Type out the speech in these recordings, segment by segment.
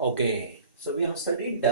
Okay, so we have studied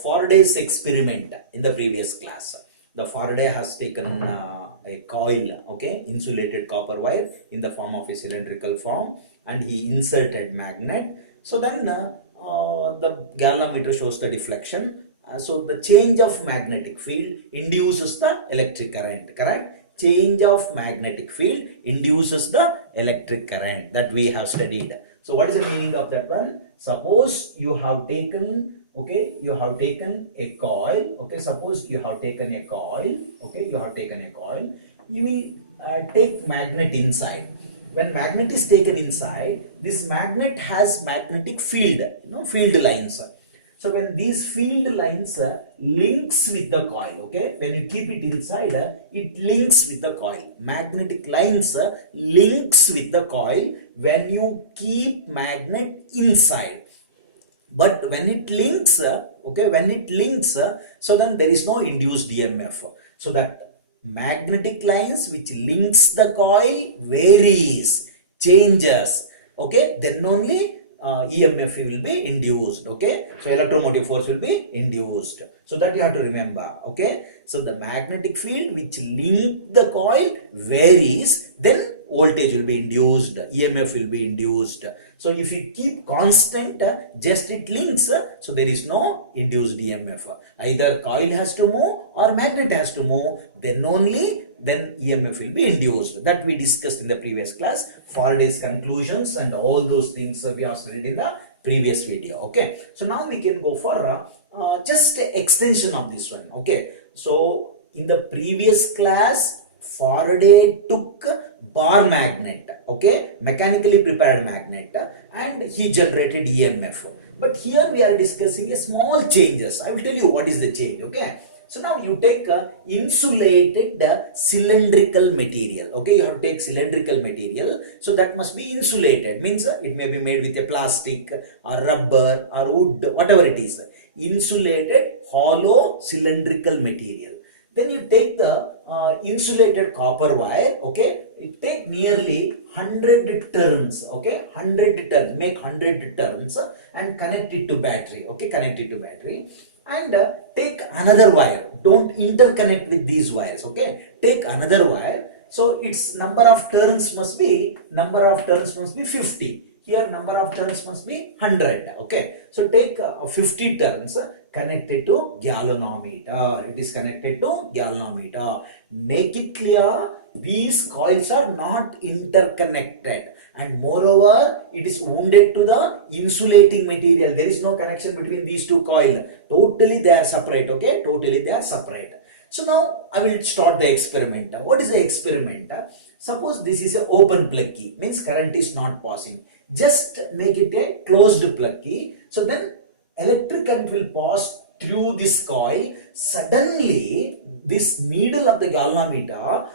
Faraday's experiment in the previous class. The Faraday has taken a coil, okay, insulated copper wire in the form of a cylindrical form, and he inserted magnet. So then the galvanometer shows the deflection. So the change of magnetic field induces the electric current, correct? Change of magnetic field induces the electric current that we have studied. So what is the meaning of that one? Suppose you have taken, okay, you have taken a coil, okay, suppose you have taken a coil, okay, you have taken a coil, you will take magnet inside. When magnet is taken inside, this magnet has magnetic field, field lines. So when these field lines links with the coil, okay, when you keep it inside, it links with the coil. Magnetic lines links with the coil when you keep magnet inside. But when it links, okay, when it links, so then there is no induced EMF. So that magnetic lines which links the coil varies, changes, okay, then only EMF will be induced, okay. So electromotive force will be induced. So that you have to remember, okay. So the magnetic field which link the coil varies, then voltage will be induced, EMF will be induced. So if you keep constant, just it links, so there is no induced EMF. Either coil has to move or magnet has to move, then only then EMF will be induced. That we discussed in the previous class. Faraday's conclusions and all those things we have studied in the previous video. Okay. So now we can go for just extension of this one. Okay. So in the previous class, Faraday took bar magnet, okay, mechanically prepared magnet, and he generated EMF. But here we are discussing a small changes. I will tell you what is the change, okay. So now you take insulated cylindrical material, okay, you have to take cylindrical material, so that must be insulated, means it may be made with a plastic or rubber or wood, whatever it is, insulated hollow cylindrical material. Then you take the insulated copper wire, okay, it take nearly 100 turns, okay, 100 turns, make 100 turns and connect it to battery, okay, connect it to battery, and take another wire, don't interconnect with these wires, okay, take another wire, so its number of turns must be 50. Here number of turns must be 100, okay. So take 50 turns, connected to galvanometer. It is connected to galvanometer. Make it clear, these coils are not interconnected, and moreover it is wounded to the insulating material. There is no connection between these two coils. Totally they are separate, okay, totally they are separate. So now I will start the experiment. What is the experiment? Suppose this is an open plug key, means current is not passing. Just make it a closed plug key. So then electric current will pass through this coil. Suddenly this needle of the galvanometer,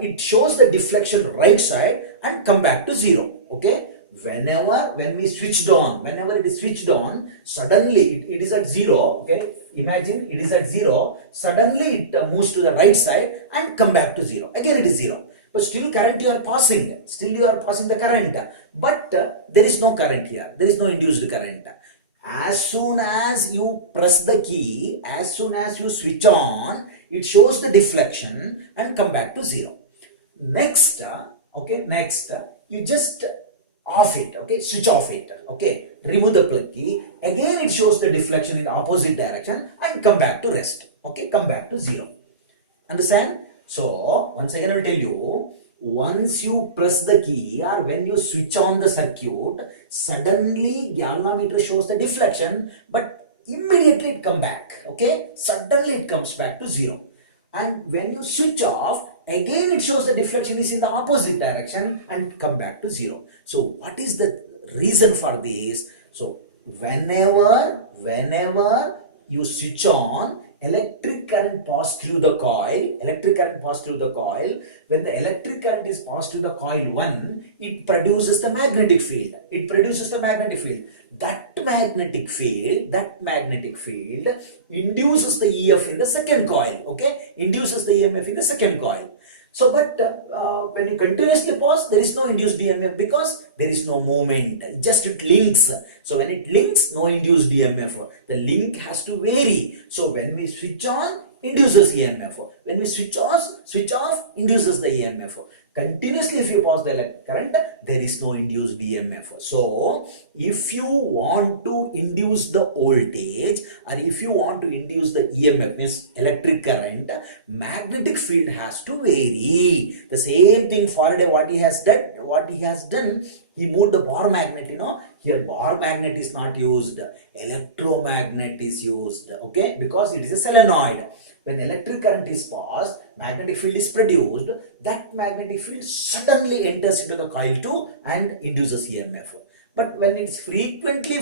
it shows the deflection right side and come back to zero, okay. When we switched on, whenever it is switched on, suddenly it is at zero, okay. Imagine it is at zero, suddenly it moves to the right side and come back to zero. Again it is zero. But still current you are passing, the current, but there is no current here, there is no induced current. As soon as you press the key, as soon as you switch on, it shows the deflection and come back to zero. Next, okay, you just off it, okay, switch off it, okay, remove the plug key, again it shows the deflection in the opposite direction and come back to rest, okay, come back to zero. Understand? So once again I will tell you, once you press the key or when you switch on the circuit, suddenly galvanometer shows the deflection, but immediately it come back, okay, suddenly it comes back to zero. And when you switch off, again it shows the deflection is in the opposite direction and come back to zero. So what is the reason for this? So whenever you switch on, electric current pass through the coil, when the electric current is passed through the coil 1, it produces the magnetic field, that magnetic field induces the EF in the second coil, okay, induces the EMF in the second coil. So, but when you continuously pause, there is no induced EMF because there is no movement. Just it links. So, when it links, no induced EMF. The link has to vary. So, when we switch on, induces EMF. When we switch off, induces the EMF. Continuously, if you pause the electric current, there is no induced EMF. So, if you want to induce the voltage or if you want to induce the EMF, means electric current, magnetic field has to vary. The same thing Faraday, what he has done, he moved the bar magnet, here bar magnet is not used, electromagnet is used, okay, because it is a solenoid. When electric current is passed, magnetic field is produced, that magnetic field suddenly enters into the coil 2 and induces EMF. But when it's frequently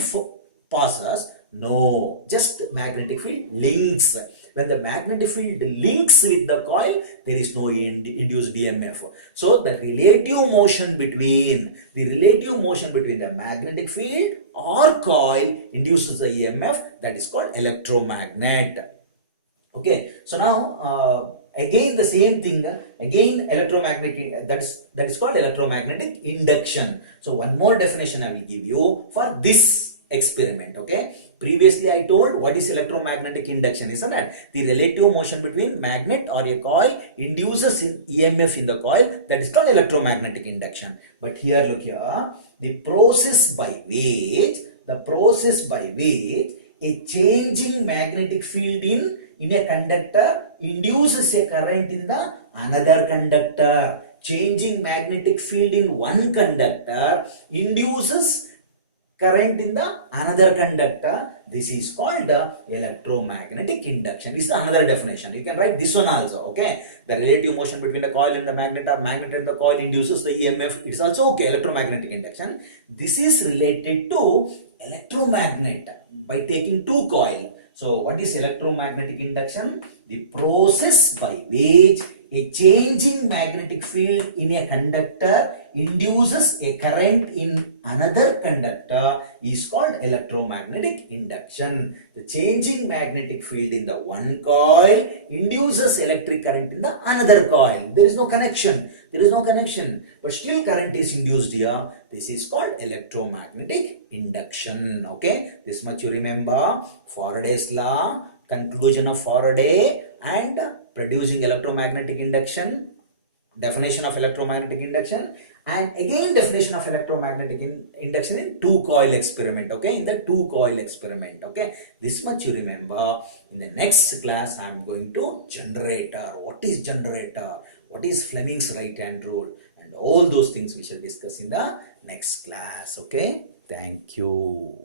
passes, no, just magnetic field links. When the magnetic field links with the coil, there is no induced EMF. So the relative motion between the magnetic field or coil induces the EMF, that is called electromagnet. Okay, so now again the same thing, again electromagnetic, that is called electromagnetic induction. So one more definition I will give you for this experiment. Okay, previously I told what is electromagnetic induction, isn't that? The relative motion between magnet or a coil induces EMF in the coil, that is called electromagnetic induction. But here, look here, the process by which a changing magnetic field in a conductor induces a current in the another conductor. Changing magnetic field in one conductor induces current in the another conductor. This is called electromagnetic induction. This is another definition. You can write this one also. Okay, the relative motion between the coil and the magnet or magnet and the coil induces the EMF. It is also okay, electromagnetic induction. This is related to electromagnet by taking two coil. So what is electromagnetic induction? The process by which a changing magnetic field in a conductor induces a current in another conductor is called electromagnetic induction. The changing magnetic field in the one coil induces electric current in the another coil. There is no connection. But still current is induced here. This is called electromagnetic induction. Okay, this much you remember. Faraday's law, conclusion of Faraday, and producing electromagnetic induction, definition of electromagnetic induction, and again definition of electromagnetic induction in two coil experiment. Okay, in the two coil experiment. Okay, this much you remember. In the next class I am going to generator. What is generator? What is Fleming's right hand rule? And all those things we shall discuss in the next class. Okay, thank you.